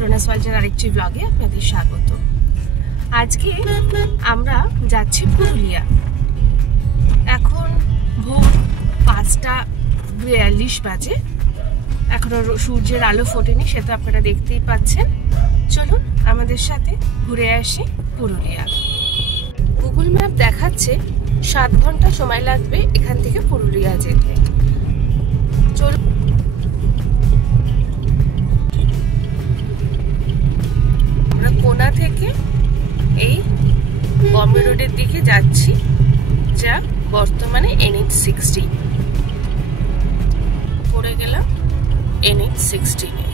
রোনাস ওয়ার্ল্ডের আরেকটি ব্লগে আপনাদের স্বাগত। আজকে আমরা যাচ্ছি পুরুলিয়া। এখন ভোর 5:42 বাজে। এখনো সূর্যের আলো ফোটেনি, সেটা আপনারা দেখতেই পাচ্ছেন। চলুন আমাদের সাথে ঘুরে আসি পুরুলিয়া। গুগল ম্যাপ দেখাচ্ছে 7 ঘন্টা সময় লাগবে এখান থেকে পুরুলিয়া যেতে। চলুন আমরা কোনা থেকে এই বম্বে রোডের দিকে যাচ্ছি, যা বর্তমানে NH16। পড়ে গেলাম NH16 এ।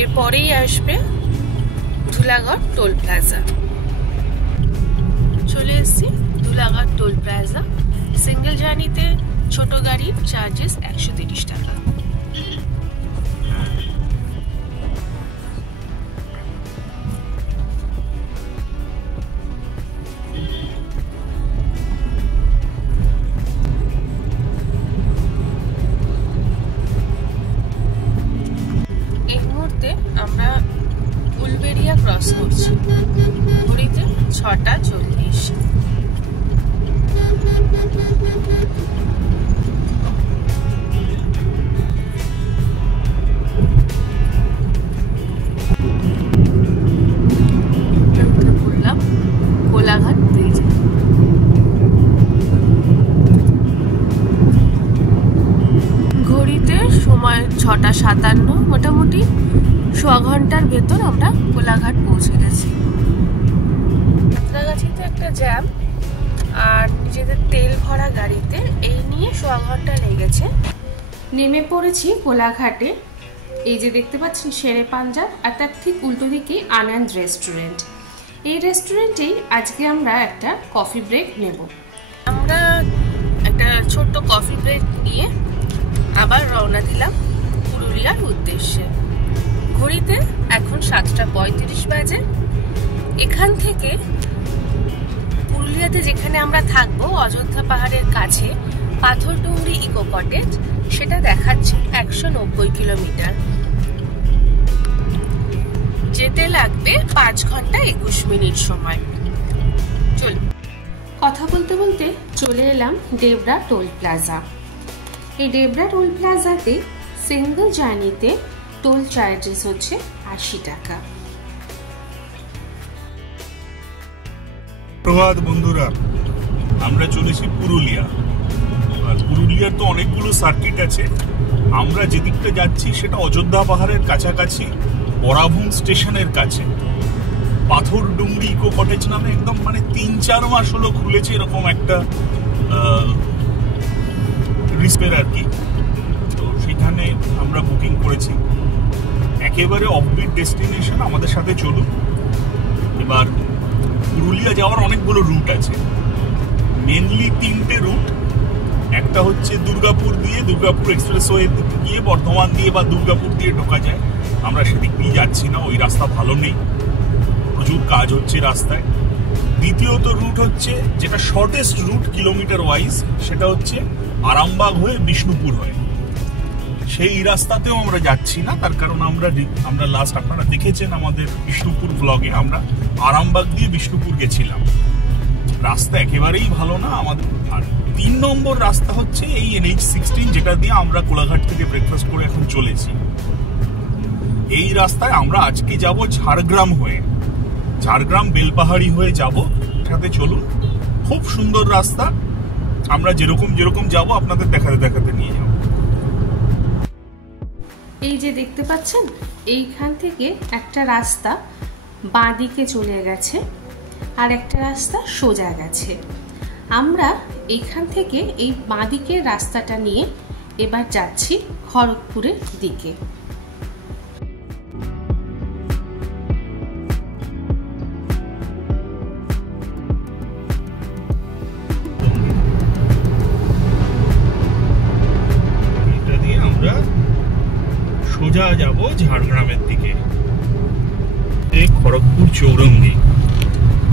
এরপরেই আসবে ধুলাগড় টোল প্লাজা। চলে এসেছি ধুলাগড় টোল প্লাজা। সিঙ্গেল জার্নিতে ছোট গাড়ির চার্জেস 130 টাকা। আমরা উলবেড়িয়া ক্রস করছি, ঘড়িতে 6:40। বললাম কোলাঘাট ব্রিজ। ঘড়িতে সময় 6:57। মোটামুটি 100 ঘন্টার ভেতর আমরা কোলাঘাট পৌঁছে গেছি। সাঁতরাগাছিতে একটা জ্যাম আর নিজেদের তেল ভরা গাড়িতে এই নিয়ে 100 ঘন্টা লেগেছে। নেমে পড়েছি কোলাঘাটে। এই যে দেখতে পাচ্ছেন শেরে পাঞ্জাব, আর তার ঠিক উল্টো দিকে আনন্দ রেস্টুরেন্ট। এই রেস্টুরেন্টেই আজকে আমরা একটা কফি ব্রেক নেব। আমরা একটা ছোট্ট কফি ব্রেক নিয়ে আবার রওনা দিলাম পুরুলিয়ার উদ্দেশ্যে। ঘড়িতে এখন 7:35 বাজে। এখান থেকে পুরুলিয়াতে যেখানে আমরা থাকবো, অযোধ্যা পাহাড়ের কাছে পাথরডুংরি ইকো কটেজ, সেটা দেখাচ্ছে 190 কিলোমিটার। যেতে লাগবে 5 ঘন্টা 21 মিনিট সময়। চলুন। কথা বলতে বলতে চলে এলাম ডেবরা টোল প্লাজা। এই ডেবরা টোল প্লাজাতে সিঙ্গেল জার্নিতে টোল চার্জেস হচ্ছে 80 টাকা। প্রভাত বন্ধুরা, আমরা চলেছি পুরুলিয়া। আর পুরুলিয়ার তো অনেকগুলো সার্কিট আছে। আমরা যেদিকটা যাচ্ছি সেটা অযোধ্যা পাহাড়ের কাছাকাছি, বরাভূম স্টেশনের কাছে পাথরডুংরি ইকো কটেজ নামে একদম 3-4 মাস হলো খুলেছে এরকম একটা রিস্পের আর কি। তো সেখানে আমরা বুকিং করেছি। একেবারে অফবিট ডেস্টিনেশন। আমাদের সাথে চলুন। এবার পুরুলিয়া যাওয়ার অনেকগুলো রুট আছে, মেনলি 3টে রুট। একটা হচ্ছে দুর্গাপুর দিয়ে, দুর্গাপুর এক্সপ্রেসওয়ে গিয়ে বর্ধমান দিয়ে বা দুর্গাপুর দিয়ে ঢোকা যায়। আমরা সেদিক দিয়ে যাচ্ছি না, ওই রাস্তা ভালো নেই, প্রচুর কাজ হচ্ছে রাস্তায়। দ্বিতীয়ত রুট হচ্ছে যেটা শর্টেস্ট রুট কিলোমিটার ওয়াইজ, সেটা হচ্ছে আরামবাগ হয়ে বিষ্ণুপুর হয়ে। সেই রাস্তাতেও আমরা যাচ্ছি না, তার কারণ আমরা লাস্ট আপনারা দেখেছেন আমাদের বিষ্ণুপুর ব্লগে, আমরা আরামবাগ দিয়ে বিষ্ণুপুর গেছিলাম। রাস্তা একেবারেই ভালো না আমাদের। আর 3 নম্বর রাস্তা হচ্ছে এই NH16, যেটা দিয়ে আমরা কোলাঘাট থেকে ব্রেকফাস্ট করে এখন চলেছি। এই রাস্তায় আমরা আজকে যাব ঝাড়গ্রাম হয়ে, ঝাড়গ্রাম বেলপাহাড়ি হয়ে যাব। সাথে চলুন, খুব সুন্দর রাস্তা। আমরা যেরকম যাব আপনাদের দেখাতে নিয়ে যাব। এই যে দেখতে পাচ্ছেন, এইখান থেকে একটা রাস্তা বাঁ দিকে চলে গেছে আর একটা রাস্তা সোজা গেছে। আমরা এইখান থেকে এই বাঁ দিকের রাস্তাটা নিয়ে এবার যাচ্ছি খড়গপুরের দিকে। এটা দিয়ে আমরা সোজা যাব ঝাড়গ্রামের দিকে। খড়গপুর চৌরঙ্গি,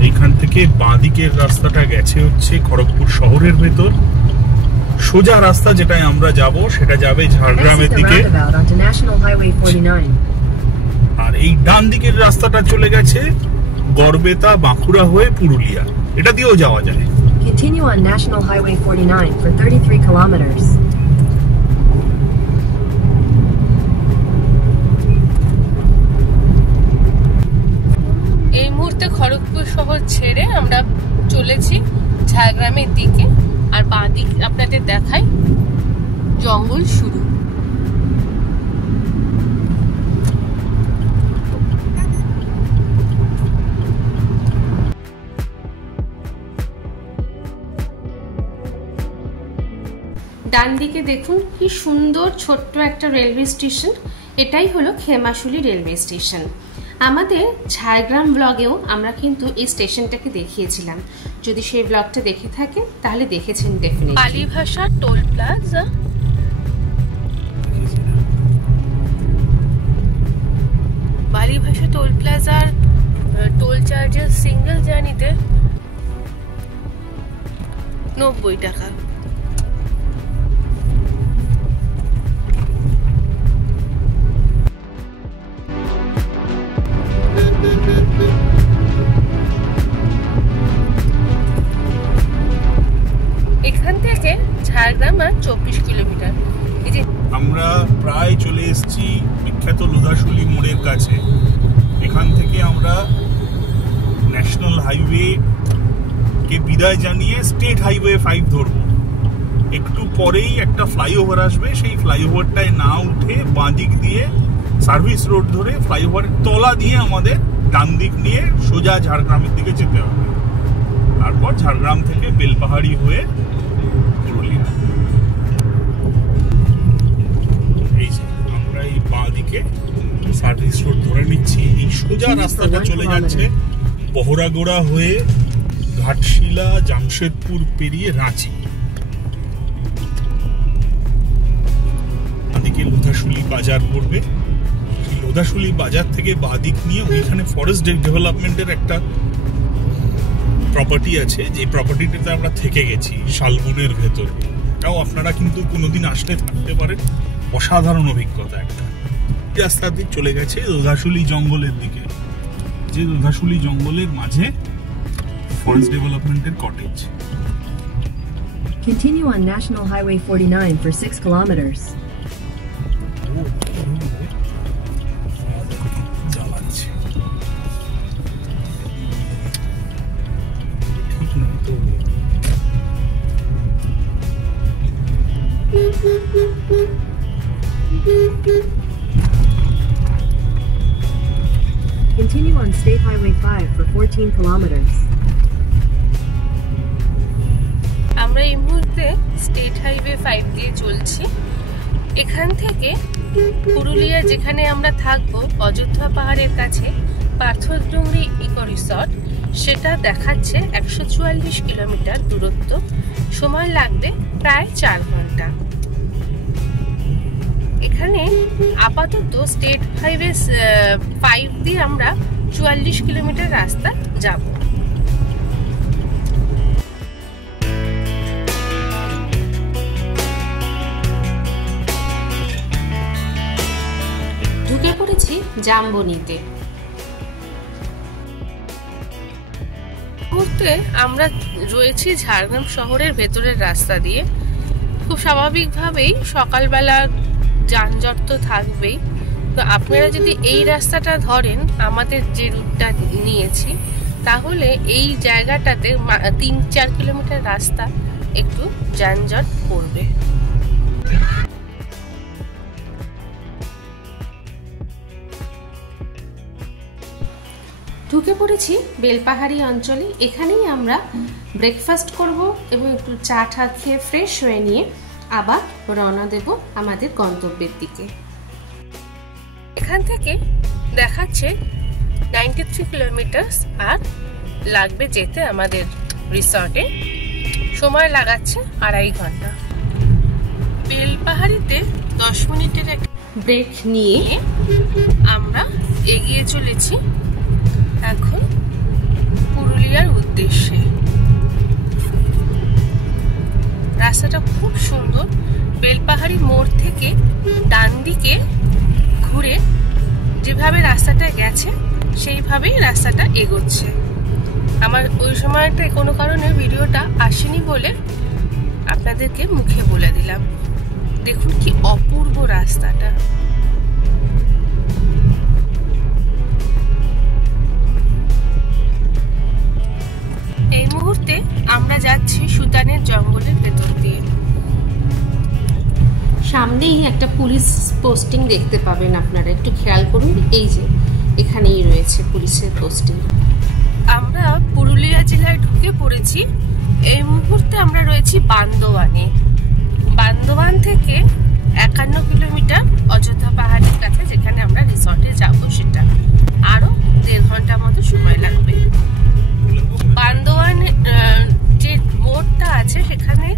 এইখান থেকে বাঁ দিকের রাস্তাটা গেছে হচ্ছে খড়গপুর শহরের ভেতর। সোজা রাস্তা যেটায় আমরা যাব সেটা যাবে ঝাড়গ্রামের দিকে, আর এই ডান দিকের রাস্তাটা চলে গেছে গড়বেতা বাঁকুড়া হয়ে পুরুলিয়া, এটা দিয়েও যাওয়া যায়। Continue on National Highway 49 for 33 kilometers. এই মুহূর্তে খড়গপুর শহর ছেড়ে আমরা চলেছি ঝাড়গ্রামের দিকে, আর বাঁ দিক আপনাদের দেখাই জঙ্গল শুরু। ডান দিকে দেখুন কি সুন্দর ছোট্ট একটা রেলওয়ে স্টেশন, এটাই হলো খেমাশুলি রেলওয়ে স্টেশন। আমাদের ঝাড়গ্রাম ব্লগেও আমরা কিন্তু এই স্টেশনটাকে দেখিয়েছিলাম, যদি সেই ব্লগটা দেখে থাকেন তাহলে দেখেছেন ডেফিনেটলি। পালি ভাষা টোল প্লাজা, বালি ভাষা টোল প্লাজার টোল চার্জেস সিঙ্গেল জার্নিতে 90 টাকা। এখান থেকে ঝাড়গ্রাম 24 কিলোমিটার। এই যে আমরা প্রায় চলে এসেছি বিখ্যাত লোধাশুলি মোড়ের কাছে। এখান থেকে আমরা ন্যাশনাল হাইওয়ে কে বিদায় জানিয়ে স্টেট হাইওয়ে 5 ধরবো। একটু পরেই একটা ফ্লাইওভার আসবে, সেই ফ্লাইওভারটায় না উঠে বাঁ দিক দিয়ে সার্ভিস রোড ধরে ফ্লাইওভারের তলা দিয়ে আমাদের ডান দিক নিয়ে সোজা ঝাড়গ্রামের দিকে যেতে হবে। তারপর ঝাড়গ্রাম থেকে বেলপাহাড়ি হয়ে পুরুলিয়া। এই যে আমরা এই বাঁ দিকে সার্ভিস রোড ধরে নিচ্ছি, এই সোজা রাস্তাটা চলে যাচ্ছে বহরাগোড়া হয়ে ঘাটশিলা জামশেদপুর পেরিয়ে রাঁচি। এদিকে লোধাশুলি বাজার পড়বে, লোধাশুলি বাজার থেকে বাদিক নিয়ে ওইখানে ফরেস্ট ডেভেলপমেন্টের একটা প্রপার্টি আছে, যে প্রপার্টিটাতে আমরা থেকে গেছি শালবনের ভেতরে। তাও আপনারা কিন্তু কোনোদিন আসলে থাকতে পারেন, অসাধারণ অভিজ্ঞতা একটা। রাস্তা দিয়ে চলে গেছে লোধাশুলি জঙ্গলের দিকে, যে লোধাশুলি জঙ্গলের মাঝে ফরেস্ট ডেভেলপমেন্টের cottage. Continue on National Highway 49 for 6 kilometers. Continue on State Highway 5 for 14 kilometers. আমরা এই মুহূর্তে স্টেট হাইওয়ে 5 দিয়ে চলছি। এখান থেকে পুরুলিয়া যেখানে আমরা থাকবো অযোধ্যা পাহাড়ের কাছে পাথরডুংরি ইকো রিসর্ট, সেটা দেখাচ্ছে 144 কিলোমিটার দূরত্ব, সময় লাগবে প্রায় 4 ঘন্টা। এখানে আপাতত স্টেট হাইওয়ে 5 দিয়ে আমরা 44 কিলোমিটার রাস্তা যাব। ঢুকে পড়েছি জামবনিতে। মুহূর্তে আমরা রয়েছি ঝাড়গ্রাম শহরের ভেতরের রাস্তা দিয়ে। খুব স্বাভাবিকভাবেই সকালবেলা যানজট তো থাকবেই, তো আপনারা যদি এই রাস্তাটা ধরেন, আমাদের যে রুটটা নিয়েছি, তাহলে এই জায়গাটাতে 3-4 কিলোমিটার রাস্তা একটু যানজট পড়বে। ঢুকে পড়েছি বেলপাহাড়ি অঞ্চলে। এখানেই আমরা ব্রেকফাস্ট করব এবং একটু চা টা খেয়ে ফ্রেশ হয়ে নিয়ে আবার রওনা দেব আমাদের গন্তব্যের দিকে। এখান থেকে দেখাচ্ছে 93 কিলোমিটার, আর লাগবে যেতে আমাদের রিসর্টে, সময় লাগাচ্ছে 2.5 ঘন্টা। বেলপাহাড়িতে 10 মিনিটের একটা ব্রেক নিয়ে আমরা এগিয়ে চলেছি এখন পুরুলিয়ার উদ্দেশ্যে। রাস্তাটা খুব সুন্দর। বেলপাহাড়ি মোড় থেকে ডান দিকে ঘুরে যেভাবে রাস্তাটা গেছে সেইভাবেই রাস্তাটা এগোচ্ছে। আমার ওই সময়টা কোনো কারণে ভিডিওটা আসেনি বলে আপনাদেরকে মুখে বলে দিলাম। দেখুন কি অপূর্ব রাস্তাটা। এই মুহূর্তে আমরা যাচ্ছি সুতানের জঙ্গলের ভেতর দিয়ে। সামনেই একটা পুলিশ পোস্টিং দেখতে পাবেন আপনারা, একটু খেয়াল করুন। এই যে এখানেই রয়েছে পুলিশের পোস্টিং। আমরা পুরুলিয়া জেলায় ঢুকে পড়েছি। এই মুহূর্তে আমরা রয়েছি বান্দোয়ানে। বান্দোয়ান থেকে 51 কিলোমিটার অযোধ্যা পাহাড়ের কাছে, যেখানে আমরা রিসর্টে যাবো। সেটা আরো 1.5 ঘন্টা মতো সময় লাগবে। বান্দোয়ান যে মোড়টা আছে সেখানে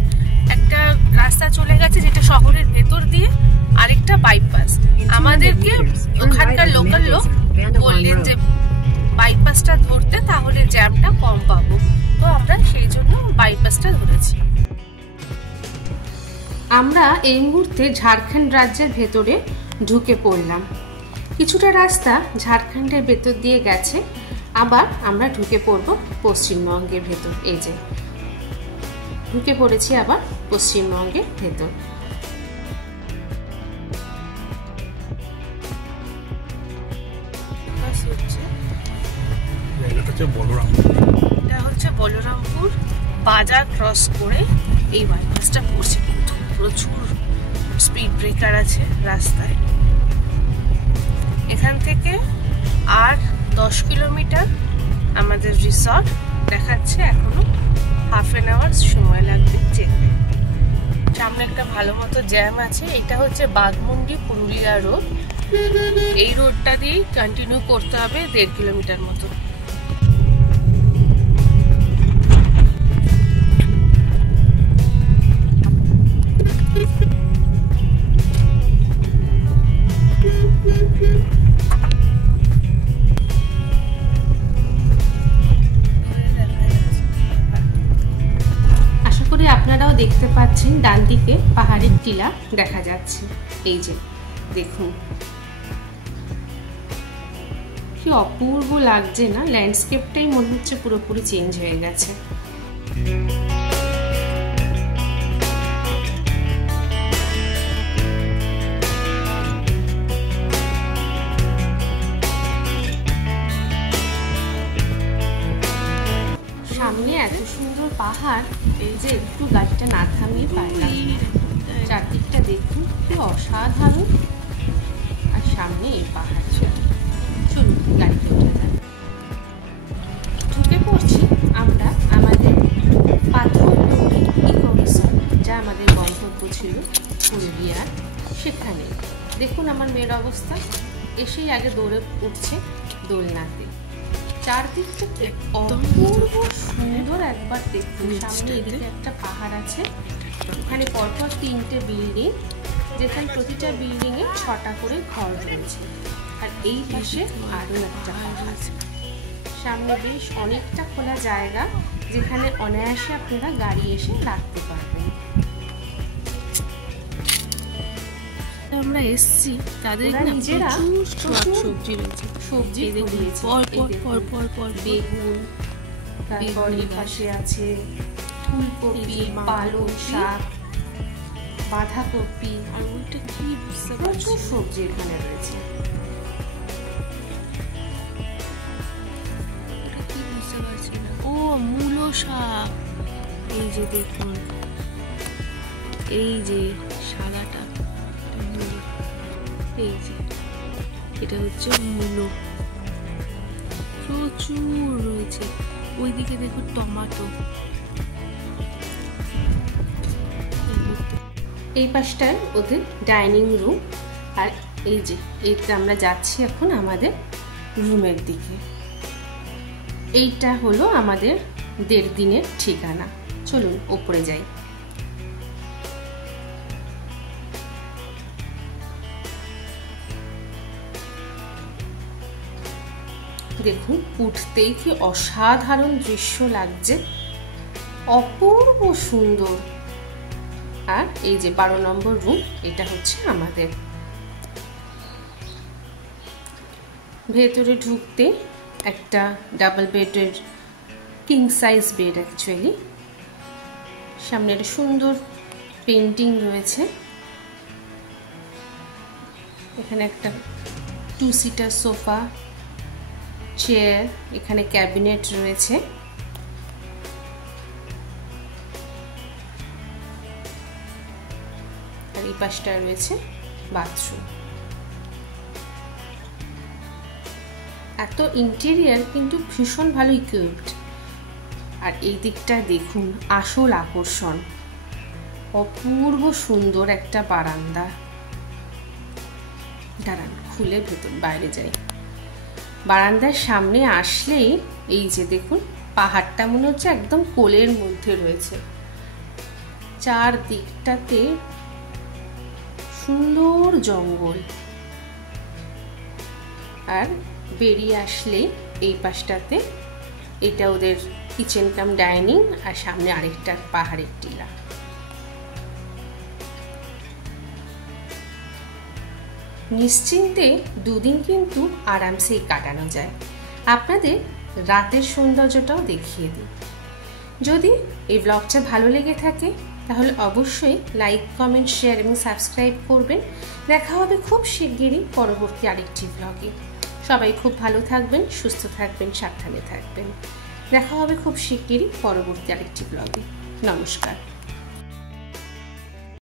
একটা রাস্তা চলে গেছে যেটা শহরের ভেতর দিয়ে, আরেকটা বাইপাস। আমাদেরকে ওখানকার লোকাল লোক বললেন যে বাইপাসটা ধরতে, তাহলে জ্যামটা কম পাবো। তো আমরা সেই জন্য বাইপাসটা ধরেছি। আমরা এই মুহূর্তে ঝাড়খণ্ড রাজ্যের ভেতরে ঢুকে পড়লাম। কিছুটা রাস্তা ঝাড়খণ্ডের ভেতর দিয়ে গেছে, আবার আমরা ঢুকে পড়ব পশ্চিমবঙ্গের ভেতর। এই যে ঢুকে পড়েছি আবার পশ্চিমবঙ্গের ভেতর। এটা হচ্ছে বলরামপুর বাজার ক্রস করে এই বাইপাসটা পড়ছে, কিন্তু প্রচুর স্পিড ব্রেকার আছে রাস্তায়। এখান থেকে আর 10 কিলোমিটার আমাদের রিসর্ট দেখাচ্ছে। এখনো হাফ অ্যান আওয়ার সময় লাগবে যেতে। সামনে একটা ভালো মতো জ্যাম আছে। এটা হচ্ছে বাঘমুন্ডি পুরুলিয়া রোড। এই রোডটা দিয়েই কন্টিনিউ করতে হবে 1.5 কিলোমিটার মতো। আশা করি আপনারাও দেখতে পাচ্ছেন ডান দিকে পাহাড়ের টিলা দেখা যাচ্ছে। এই যে দেখুন কি অপূর্ব লাগছে না? ল্যান্ডস্কেপটাই মনে হচ্ছে পুরোপুরি চেঞ্জ হয়ে গেছে। সামনে এত সুন্দর পাহাড়, এই যে একটু গাড়িটা না থামিয়ে পারলাম। চারদিকটা দেখুন কি অসাধারণ। আর সামনে এই পাহাড়। চলুন গাড়িতে উঠে যাই। ঢুকে পড়ছি আমরা আমাদের পাথর ইকো রিসর্ট, যা আমাদের গন্তব্য ছিল পুরুলিয়ার। সেখানে দেখুন আমার মেয়ের অবস্থা। এসেই আগে দৌড়ে উঠছে দোলনাতে। চারদিকটা অপূর্ব সুন্দর। একবার দেখুন সামনে এদিকে একটা পাহাড় আছে, ওখানে পরপর 3টে বিল্ডিং, যেখানে প্রতিটা বিল্ডিং এ 6টা করে ঘর রয়েছে। আর এই পাশে আরো একটা পাহাড়। সামনে বেশ অনেকটা খোলা জায়গা, যেখানে অনায়াসে আপনারা গাড়ি এসে রাখতে পারবেন। আমরা এসছি তাদের নিজেরা সবজি রয়েছে, সবজি দিয়েছে। বেগুন, তারপর পাশে আছে ফুলকপি, পালং শাক, বাঁধাকপি, আর ওইটা কি প্রচুর সবজি এখানে রয়েছে। কি বুঝতে পারছি না। ও মূলো শাক। এই যে দেখুন, এই যে সাদাটা, এই যে এটা হচ্ছে মূলো। প্রচুর রয়েছে। ওইদিকে দেখুন টমেটো। এই পাশটায় ওদের ডাইনিং রুম। আর এই যে এইটা আমরা যাচ্ছি এখন আমাদের রুমের দিকে। এইটা হলো আমাদের 1.5 দিনের ঠিকানা। চলুন ওপরে যাই। দেখুন উঠতেই কি অসাধারণ দৃশ্য লাগছে, অপূর্ব সুন্দর। আর এই যে 12 নম্বর রুম, এটা হচ্ছে আমাদের। ভেতরে ঢুকতে একটা ডাবল বেডের কিং সাইজ বেড অ্যাকচুয়ালি। সামনে একটা সুন্দর পেন্টিং রয়েছে। এখানে একটা 2 সিটার সোফা, চেয়ার, এখানে ক্যাবিনেট রয়েছে। আর এই পাশটা রয়েছে বাথরুম। এত ইন্টেরিয়ার কিন্তু ভীষণ ভালো ইকুইপড। আর এই দিকটা দেখুন, আসল আকর্ষণ, অপূর্ব সুন্দর একটা বারান্দা। দাঁড়ান খুলে ভেতর বাইরে যাই। বারান্দার সামনে আসলেই এই যে দেখুন, পাহাড়টা মনে হচ্ছে একদম কোলের মধ্যে রয়েছে। চারদিকটাতে সুন্দর জঙ্গল। আর বেরিয়ে আসলেই এই পাশটাতে এটা ওদের কিচেন কাম ডাইনিং, আর সামনে আরেকটা পাহাড়ের টিলা। নিশ্চিন্তে দুদিন কিন্তু আরামসেই কাটানো যায়। আপনাদের রাতের সৌন্দর্যটাও দেখিয়ে দিই। যদি এই ব্লগটা ভালো লেগে থাকে তাহলে অবশ্যই লাইক, কমেন্ট, শেয়ার এবং সাবস্ক্রাইব করবেন। দেখা হবে খুব শিগগিরই পরবর্তী আরেকটি ব্লগে। সবাই খুব ভালো থাকবেন, সুস্থ থাকবেন, সাবধানে থাকবেন। দেখা হবে খুব শিগগিরই পরবর্তী আরেকটি ব্লগে। নমস্কার।